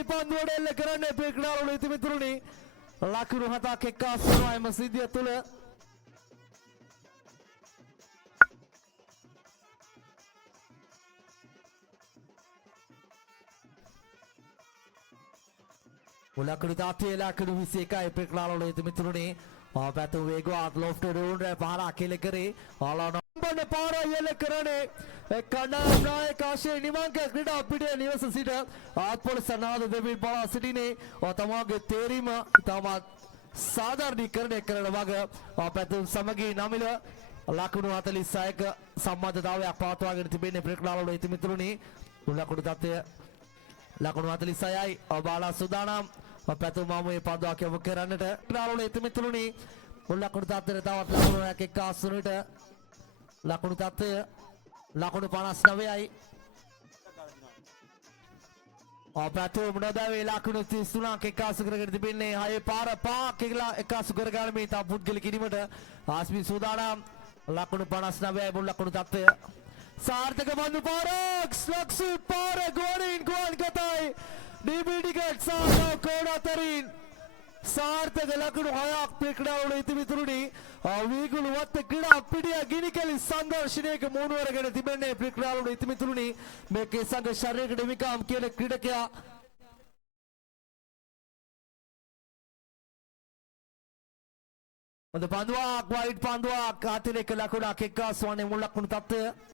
දෙවැනි පන්දුවට එල්ල කරන්නේ ක්‍රීඩාලුවල ඉතිමිතුරුනි ලකුණු 7ක් එක්කාසු වෙනවා එම සිද්ධිය තුළ ලකුණු 10 ලකුණු 21යි ක්‍රීඩාලුවල ඉතිමිතුරුනි පැතුම් වේගවත් ලොෆ්ට් රෝඩ් පාරක් කෙල කරේ ආලන පාර යල කරන්නේ කණ්ඩායම් නායක ආශේ නිමංක ක්‍රීඩා පිටියේ නිවස සිට ආත්පොළ සනාද දෙවි බලා සිටිනේ තමාගේ තේරීම තවත් සාධාරණීකරණය කරන වග පැතුම් සමගී නමිල ලකුණු 46ක සම්බන්ධතාවයක් පවත්වාගෙන තිබෙන්නේ ක්‍රීඩාලුවල ඉතිමිතුරුනි ලකුණු තත්ත්වය ලකුණු 46යි බාලා සූදානම් පැතුම් මාමුවේ පන්දුවක් යොමු කරන්නට ක්‍රීඩාලුවල ඉතිමිතුරුනි ලකුණු තත්ත්වයට තවත් ලකුණක් එක්කාසු වුණට ලකුණු තත්ත්වය ලකුණු 59යි පැතුම් නොදැවේ ලකුණු 33ක් එක්කාසු කරගෙන තිබෙන්නේ 6 පාර පහක් එක්කාසු කරගන්න මේ තා පුද්ගලික කිරීමට ආස්මි සූදානම් ලකුණු 59යි මුල් ලකුණු තත්ත්වය සාර්ථක බඳු පාරක් ස්ලක්සු පාර ගෝනින් ගෝල් ගතයි ඩීබීඩිකට් සාදා කෝඩතරින් සාර්ථක ලකුණු 6ක් ක්‍රීඩාලුවල ඉතිමිතුරුනි වීගුළු වත්ත ක්‍රීඩා පිටිය ගිනිකැලි සංඝර්ෂණයක මුහුණුවරගෙන තිබෙන්නේ ක්‍රීඩාලුවල ඉතිමිතුරුනි මේකේ සංඝ ශරීරයකට විකාම් කියන ක්‍රීඩකයා හොඳ පන්දුවක් වයිඩ් පන්දුවක් අතිරේක ලකුණක් එක්කාසු වන්නේ මුල් ලකුණු තත්ත්වය